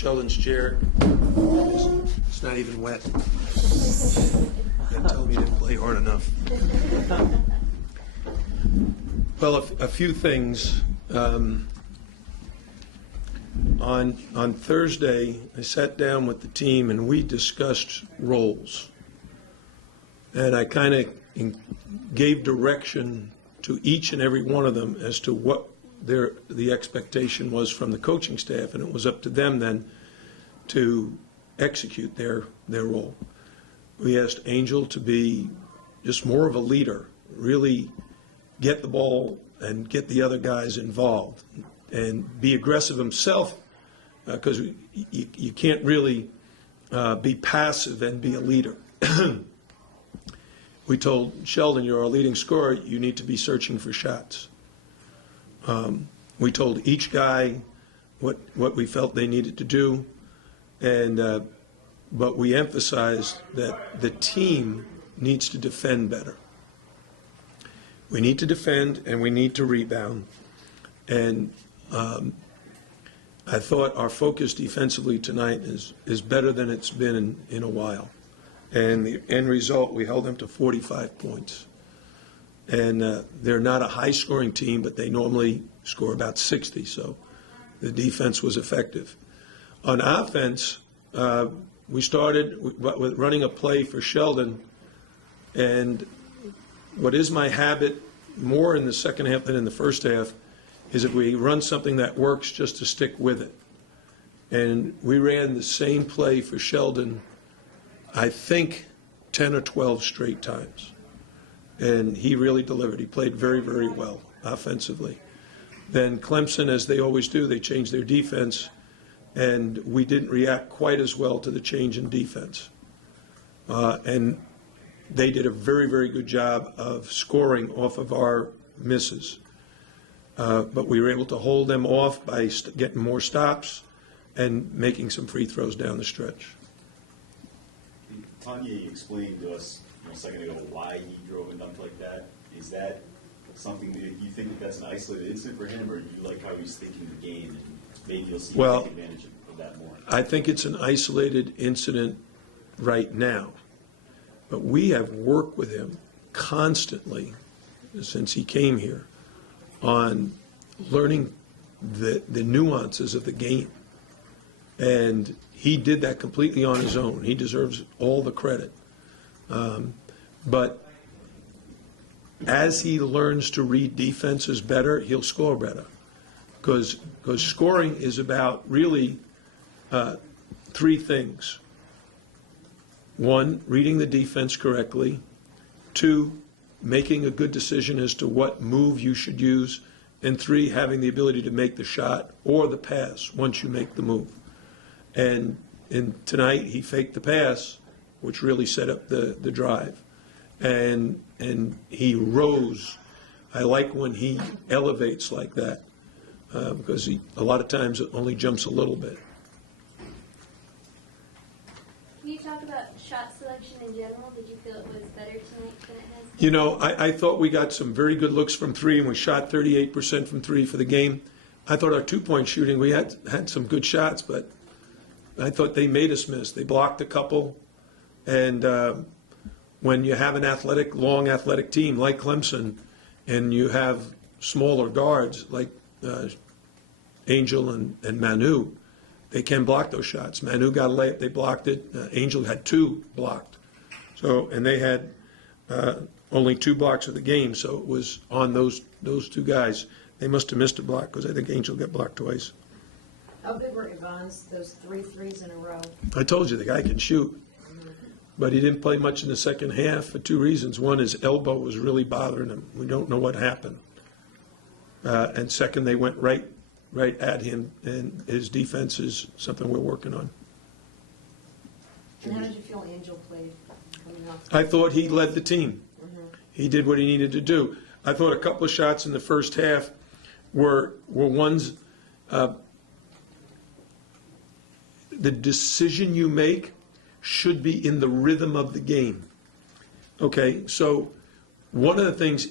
Sheldon's chair. It's not even wet. That tells me he didn't play hard enough. Well, a few things. On Thursday, I sat down with the team and we discussed roles. And I kind of gave direction to each and every one of them as to what the expectation was from the coaching staff, and it was up to them then to execute their role. We asked Angel to be just more of a leader, really get the ball and get the other guys involved, and be aggressive himself, because you can't really be passive and be a leader. We told Sheldon, you're our leading scorer, you need to be searching for shots. We told each guy what we felt they needed to do, and but we emphasized that the team needs to defend better. We need to defend and we need to rebound. And I thought our focus defensively tonight is better than it's been in a while. And the end result, we held them to 45 points. And they're not a high-scoring team, but they normally score about 60, so the defense was effective. On offense, we started with running a play for Sheldon, and what is my habit more in the second half than in the first half is if we run something that works, just to stick with it. And we ran the same play for Sheldon, I think 10 or 12 straight times. And he really delivered. He played very, very well offensively. Then Clemson, as they always do, they changed their defense, and we didn't react quite as well to the change in defense. And they did a very, very good job of scoring off of our misses. But we were able to hold them off by getting more stops and making some free throws down the stretch. Tanya explained to us a second ago why he drove and dunked like that. Is that something that you think that's an isolated incident for him, or do you like how he's thinking the game and maybe you'll see him take advantage of that more? I think it's an isolated incident right now. But we have worked with him constantly since he came here on learning the nuances of the game. And he did that completely on his own. He deserves all the credit. But as he learns to read defenses better, he'll score better. Because scoring is about really three things. One, reading the defense correctly. Two, making a good decision as to what move you should use. And three, having the ability to make the shot or the pass once you make the move. And tonight he faked the pass, which really set up the drive. And he rose. I like when he elevates like that because a lot of times it only jumps a little bit. Can you talk about shot selection in general? Did you feel it was better tonight than it has been? You know, I thought we got some very good looks from three, and we shot 38% from three for the game. I thought our two-point shooting, we had some good shots, but I thought they made us miss. They blocked a couple, and when you have an long athletic team like Clemson, and you have smaller guards like Angel and Manu, they can block those shots. Manu got a layup, they blocked it. Angel had two blocked. And they had only 2 blocks of the game, so it was on those two guys. They must have missed a block because I think Angel got blocked twice. How big were Yvonne's, those 3 threes in a row? I told you, the guy can shoot. But he didn't play much in the second half for 2 reasons. One, his elbow was really bothering him. We don't know what happened. And second, they went right at him, and his defense is something we're working on. And how did you feel Angel played coming off? I thought he led the team. He did what he needed to do. I thought a couple of shots in the first half were ones, the decision you make should be in the rhythm of the game. Okay, so one of the things,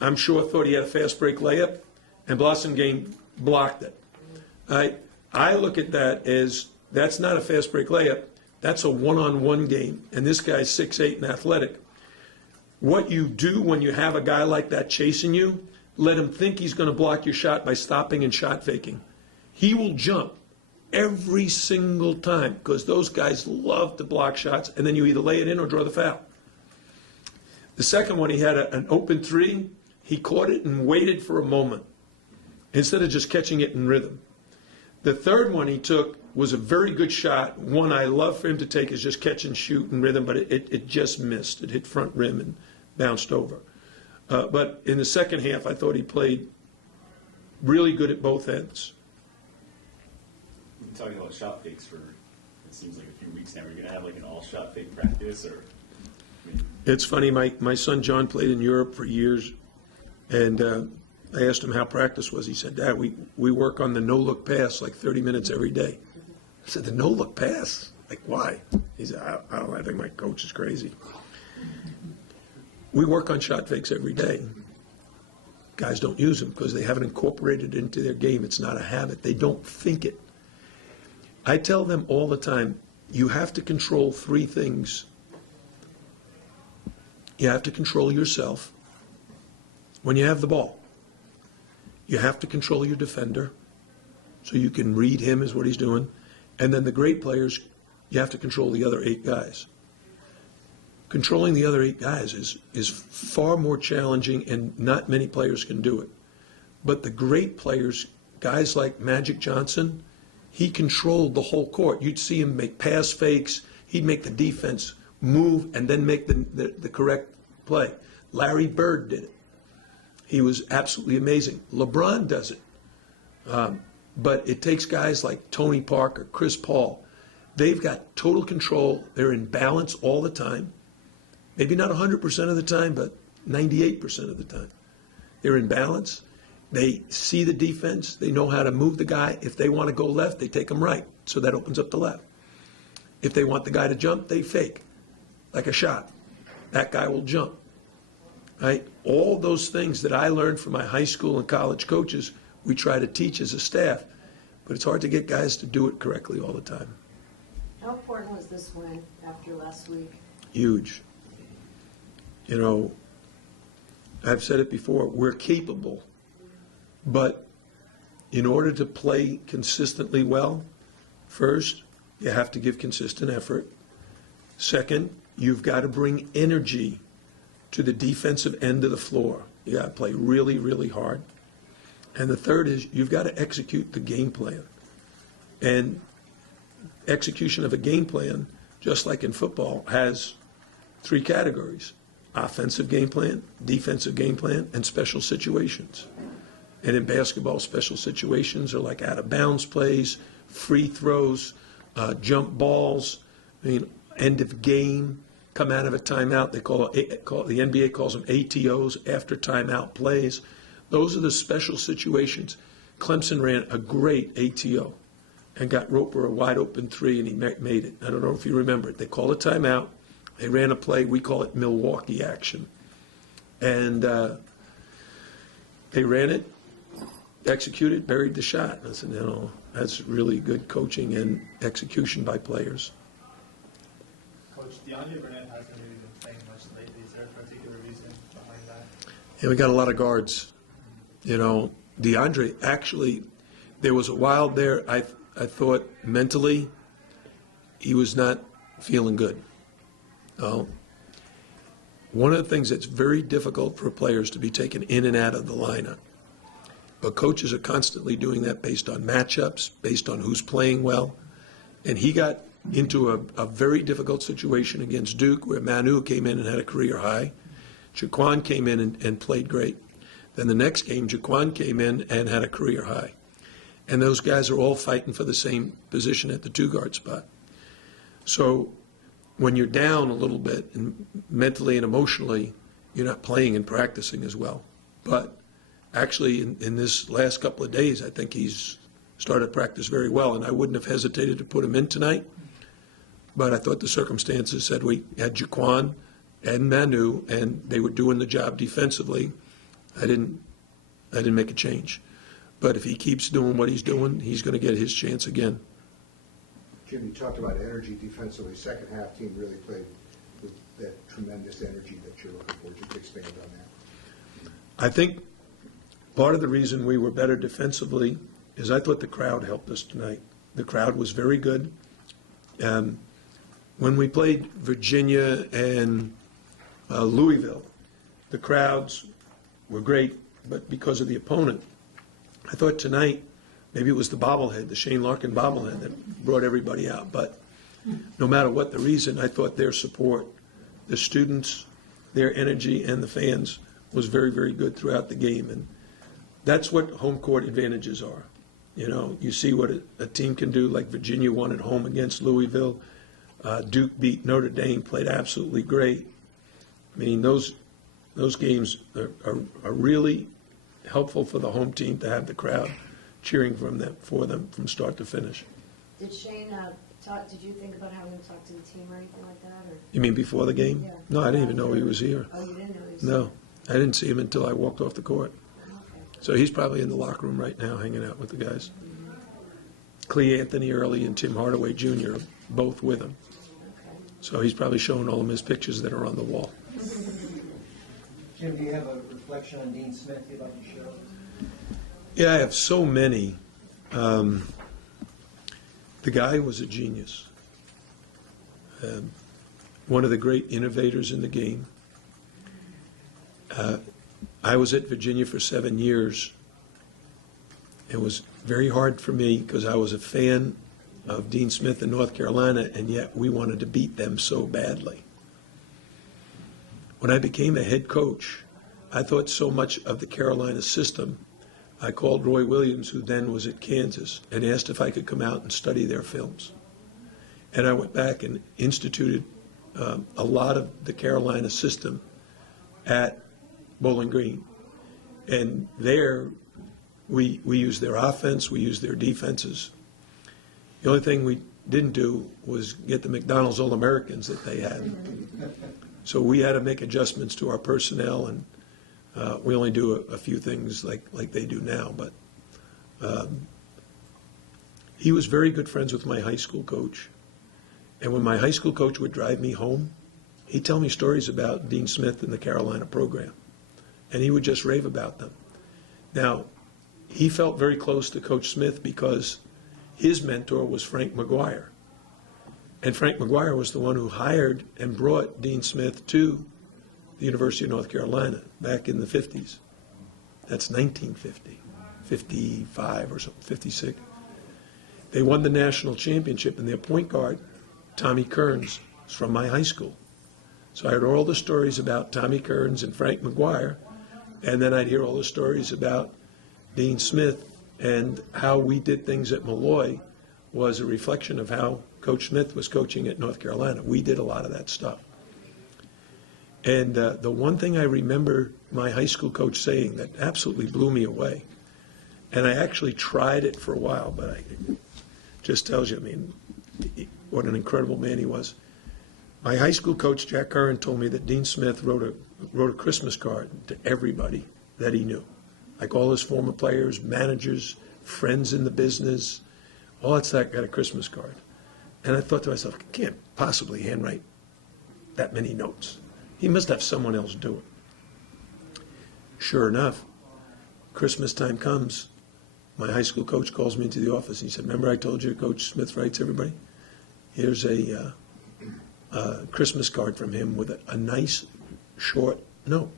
I'm sure, thought he had a fast break layup, and Blossom Game blocked it. I look at that as that's not a fast break layup. That's a one-on-one game. And this guy's 6'8" and athletic. What you do when you have a guy like that chasing you, let him think he's going to block your shot by stopping and shot faking. He will jump every single time because those guys love to block shots, and then you either lay it in or draw the foul. The second one, he had an open three. He caught it and waited for a moment instead of just catching it in rhythm. The third one he took was a very good shot. One I love for him to take is just catch and shoot in rhythm, but it just missed. It hit front rim and bounced over. But in the second half, I thought he played really good at both ends. We've been talking about shot fakes for, it seems like a few weeks now. Are you going to have like an all-shot fake practice? Or? It's funny, my son John played in Europe for years, and I asked him how practice was. He said, Dad, we work on the no-look pass like 30 minutes every day. I said, the no-look pass? Like, why? He said, I don't know, I think my coach is crazy. We work on shot fakes every day. Guys don't use them because they haven't incorporated it into their game. It's not a habit. They don't think it. I tell them all the time, you have to control three things. You have to control yourself when you have the ball. You have to control your defender so you can read him as what he's doing. And then the great players, you have to control the other 8 guys. Controlling the other 8 guys is far more challenging, and not many players can do it. But the great players, guys like Magic Johnson, he controlled the whole court. You'd see him make pass fakes. He'd make the defense move and then make the correct play. Larry Bird did it. He was absolutely amazing. LeBron does it. But it takes guys like Tony Parker, Chris Paul. They've got total control. They're in balance all the time. Maybe not 100% of the time, but 98% of the time. They're in balance. They see the defense. They know how to move the guy. If they want to go left, they take him right. So that opens up the left. If they want the guy to jump, they fake, like a shot. That guy will jump. Right? All those things that I learned from my high school and college coaches, we try to teach as a staff. But it's hard to get guys to do it correctly all the time. How important was this win after last week? Huge. You know, I've said it before, we're capable. But in order to play consistently well, first, you have to give consistent effort. Second, you've got to bring energy to the defensive end of the floor. You got to play really, really hard. And the third is you've got to execute the game plan. And execution of a game plan, just like in football, has 3 categories: offensive game plan, defensive game plan, and special situations. And in basketball, special situations are like out-of-bounds plays, free throws, jump balls, end of game, come out of a timeout. They the NBA calls them ATOs, after timeout plays. Those are the special situations. Clemson ran a great ATO and got Roper a wide-open 3, and he made it. I don't know if you remember it. They called a timeout. They ran a play. We call it Milwaukee action. And they ran it, executed, buried the shot. I said, that's really good coaching and execution by players. Coach, DeAndre Burnett hasn't really been playing much lately. Is there a particular reason behind that? Yeah, we got a lot of guards. DeAndre, actually, there was a while there I thought mentally he was not feeling good. One of the things that's very difficult for players to be taken in and out of the lineup. But coaches are constantly doing that based on matchups, based on who's playing well. And he got into a very difficult situation against Duke, where Manu came in and had a career high. Jaquan came in and played great. Then the next game, Jaquan came in and had a career high. And those guys are all fighting for the same position at the 2-guard spot. So when you're down a little bit, and mentally and emotionally, you're not playing and practicing as well. But actually, in this last couple of days, I think he's started practice very well, and I wouldn't have hesitated to put him in tonight. But I thought the circumstances said we had Jaquan and Manu, and they were doing the job defensively. I didn't make a change. But if he keeps doing what he's doing, he's going to get his chance again. Jim, you talked about energy defensively. Second half team really played with that tremendous energy that you're looking for. Just expand on that. I think part of the reason we were better defensively is I thought the crowd helped us tonight. The crowd was very good. When we played Virginia and Louisville, the crowds were great, but because of the opponent, I thought tonight, maybe it was the bobblehead, the Shane Larkin bobblehead that brought everybody out. But no matter what the reason, I thought their support, the students, their energy, and the fans was very, very good throughout the game. And that's what home court advantages are. You know, you see what a team can do, like Virginia won at home against Louisville. Duke beat Notre Dame, played absolutely great. I mean, those games are really helpful for the home team to have the crowd cheering for them from start to finish. Did Shane did you think about having him talk to the team or anything like that? Or? You mean before the game? Yeah. No, I didn't even know he was here. Oh, you didn't know he was No, I didn't see him until I walked off the court. Okay. So he's probably in the locker room right now hanging out with the guys. Clee Anthony Early and Tim Hardaway Jr. are both with him. Okay. So he's probably showing all of his pictures that are on the wall. Jim, do you have a reflection on Dean Smith you'd like to share? Yeah, I have so many. The guy was a genius. One of the great innovators in the game. I was at Virginia for 7 years. It was very hard for me because I was a fan of Dean Smith in North Carolina, and yet we wanted to beat them so badly. When I became a head coach, I thought so much of the Carolina system. I called Roy Williams, who then was at Kansas, and asked if I could come out and study their films. And I went back and instituted a lot of the Carolina system at Bowling Green. And there, we used their offense, we used their defenses. The only thing we didn't do was get the McDonald's All-Americans that they had. So we had to make adjustments to our personnel, and we only do a few things like they do now. But he was very good friends with my high school coach. And when my high school coach would drive me home, he'd tell me stories about Dean Smith and the Carolina program. And he would just rave about them. Now, he felt very close to Coach Smith because his mentor was Frank McGuire. And Frank McGuire was the one who hired and brought Dean Smith to the University of North Carolina back in the 50s. That's 1950, 55 or something, 56. They won the national championship, and their point guard, Tommy Kearns, was from my high school. So I heard all the stories about Tommy Kearns and Frank McGuire, and then I'd hear all the stories about Dean Smith, and how we did things at Malloy was a reflection of how Coach Smith was coaching at North Carolina. We did a lot of that stuff. And the one thing I remember my high school coach saying that absolutely blew me away, and I actually tried it for a while, but it just tells you, I mean, what an incredible man he was. My high school coach, Jack Curran, told me that Dean Smith wrote a Christmas card to everybody that he knew, like all his former players, managers, friends in the business, all that stuff got a Christmas card. And I thought to myself, I can't possibly handwrite that many notes. He must have someone else do it. Sure enough, Christmas time comes, my high school coach calls me into the office. He said, remember I told you Coach Smith writes everybody? Here's a Christmas card from him with a nice short note.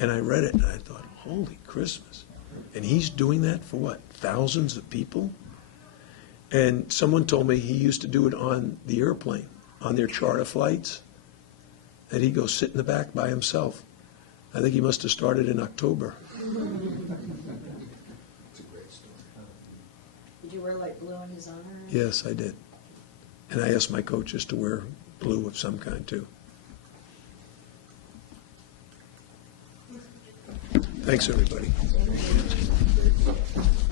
And I read it and I thought, holy Christmas. And he's doing that for what, thousands of people? And someone told me he used to do it on the airplane, on their charter flights, that he'd go sit in the back by himself. I think he must have started in October. It's a great story. Did you wear like blue in his honor? Yes, I did. And I asked my coaches to wear blue of some kind too. Thanks, everybody. Great stuff.